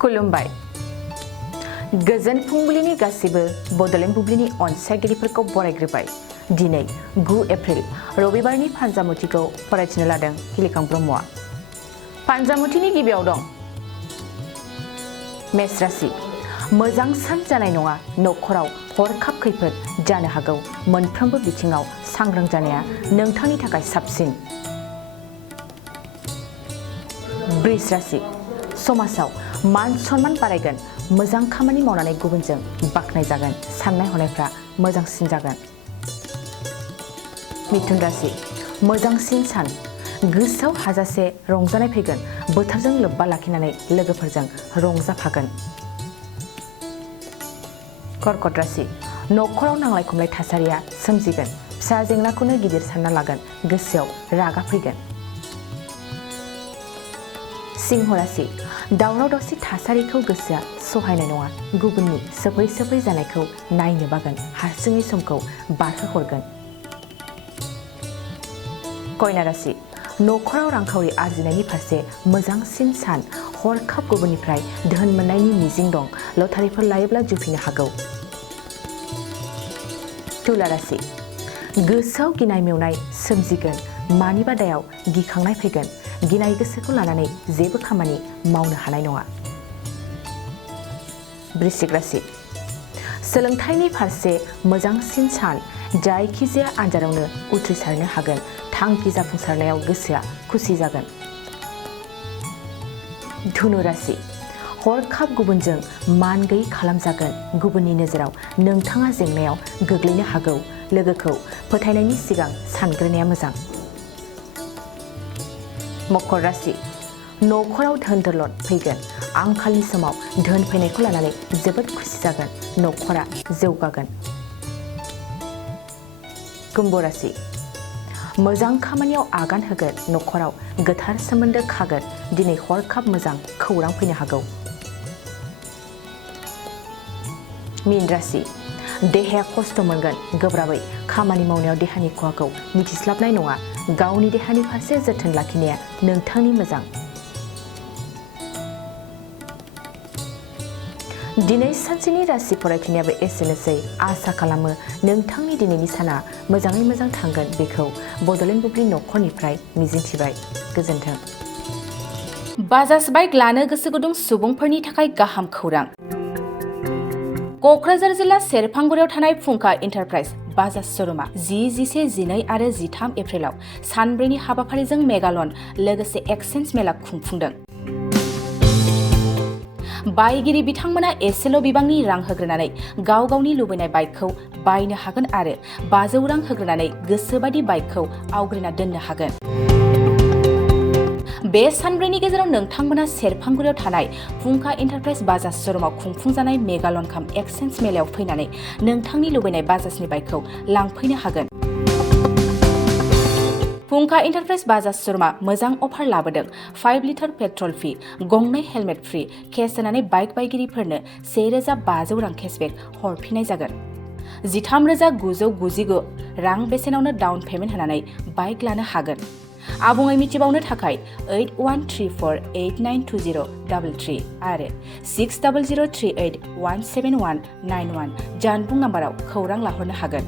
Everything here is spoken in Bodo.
खुलुमबाय गोजोन फुंबिलिनि गासिबो बड'लेण्ड बुब्लिनि अनसायगिरिफोरखौ बरायग्रोबाय। दिनै 9 एप्रिल रबिबारनि फानजामुथिखौ फरायथिनो लादों हिलिकां ब्रह्मआ। फानजामुथिनि गिबियाव दं मेष राशि। मोजां सान जानाय नङा, नखराव हरखाब खैफोद जानो हागौ। मोनफ्रोमबो बिथिङाव सांग्रां जानाया नोंथांनि थाखाय साबसिन। वृष राशि। समाजाव मान सन्मान बारायगोन। मोजां खामानि मावनानै गुबुनजों बाख्नायजागोन। साननाय हनायफ्रा मोजांसिन जागोन। मिथुन राशि। मोजांसिन सान। गोसोआव हाजासे रंजानाय फैगोन। बोथोरजों लोब्बा लाखिनानै लोगोफोरजों रंजाफागोन। कर्कट राशि। नखराव नांलाय खमलाय थासारिया सोमजिगोन। फिसा जेंनाखौनो गिदिर सानना लागोन। गोसोआव रागा फैगोन। सिंह राशि। दावराव दावसि थासारिखौ गोसोआ सहायनाय नङा। गुबुननि सोफै सोफै जानायखौ नायनो बागोन। हारसिङै समखौ बारहोहरगोन। कन्या राशि। नखराव रांखावरि आरजिनायनि फारसे मोजांसिन सान। हरखाब गुबुननिफ्राय धोन मोननायनि मिजिं दं। लटारिफोर लायोब्ला जुफिनो हागौ। तुला राशि। गोसोआव गिनाय मेवनाय सोमजिगोन। मानिबा दायाव गिखांनाय फैगोन। गिनाय गोसोखौ लानानै जेबो खामानि मावनो हानाय नङा। वृश्चिक राशि। सोलोंथाइनि फारसे मोजांसिन सान। जायखिजाया आनजादावनो उथ्रिसारनो हागोन। थांखि जाफुंसारनायाव गोसोआ खुसि जागोन। धनु राशि। हरखाब गुबुनजों मान गैयै खालामजागोन। गुबुननि नोजोराव नोंथाङा जेंनायाव गोग्लैनो हागौ। लोगोखौ फोथायनायनि सिगां सानग्रोनाया मोजां। मकर राशि। नखराव धोन दौलत फैगोन। आंखालनि समाव धोन फैनायखौ लानानै जोबोद खुसि जागोन। नखरा जौगागोन। कुम्भ राशि। मोजां खामानियाव आगान होगोन। नखराव गोथार सोमोन्दो खागोन। दिनै हरखाब मोजां खौरां फैनो हागौ। मीन राशि। देहाया खस्थ' मोनगोन। गोब्राबै खामानि मावनायाव देहानि खहाखौ मिथिस्लाबनाय नङा। गावनि देहानि फारसे जोथोन लाखिनाया नोंथांनि मोजां। दिनै सानसेनि राशि फरायथिनायाबो एसेनोसै। आसा खालामो नोंथांनि दिनैनि साना मोजाङै मोजां थांगोन। बेखौ बड'लेण्ड बुब्लि नखरनिफ्राय मिजिंथिबाय। गोजोन्थों। बाजाज बाइक लानो गोसो गुदुं सुबुंफोरनि थाखाय गाहाम खौरां। क'क्राझार जिल्ला सेरफांगुरियाव थानाय फुंखा इन्टारप्राइज बाजाज श'रुमा 10, 11, 12 आरो 13 एप्रिलाव सानब्रैनि हाबाफारिजों मेगालन लोगोसे एक्सचेन्ज मेला खुंफुंदों। बायगिरि बिथांमोना एसेल' बिबांनि रां होग्रोनानै गाव गावनि लुबैनाय बाइकखौ बायनो हागोन आरो 500 रां होग्रोनानै गोसोबादि बाइकखौ आवग्रिना दोननो हागोन। बे सानब्रैनि गेजेराव नोंथांमोना सेरफांगुरियाव थानाय फुंखा इन्टारप्राइज बाजाज श'रुमाव खुंफुंजानाय मेगालन काम एक्सचेन्ज मेलायाव फैनानै नोंथांनि लुबैनाय बाजाजनि बाइकखौ लांफैनो हागोन। फुंखा इन्टारप्राइज बाजाज श'रुमा मोजां अफार लाबोदों। 5 लिटार पेट्रल फ्रि, गंनै हेलमेट फ्रि, केस होनानै बाइक बायगिरिफोरनो 1500 रां केसबेक हरफिननाय जागोन। 13,999 रां बेसेनावनो डाउन पेमेन्ट होनानै बाइक लानो हागोन। आबुङै मिथिबावनो थाखाय 8134892033 आरो 6003817191 जानबुं नाम्बाराव खौरां लाहरनो हागोन।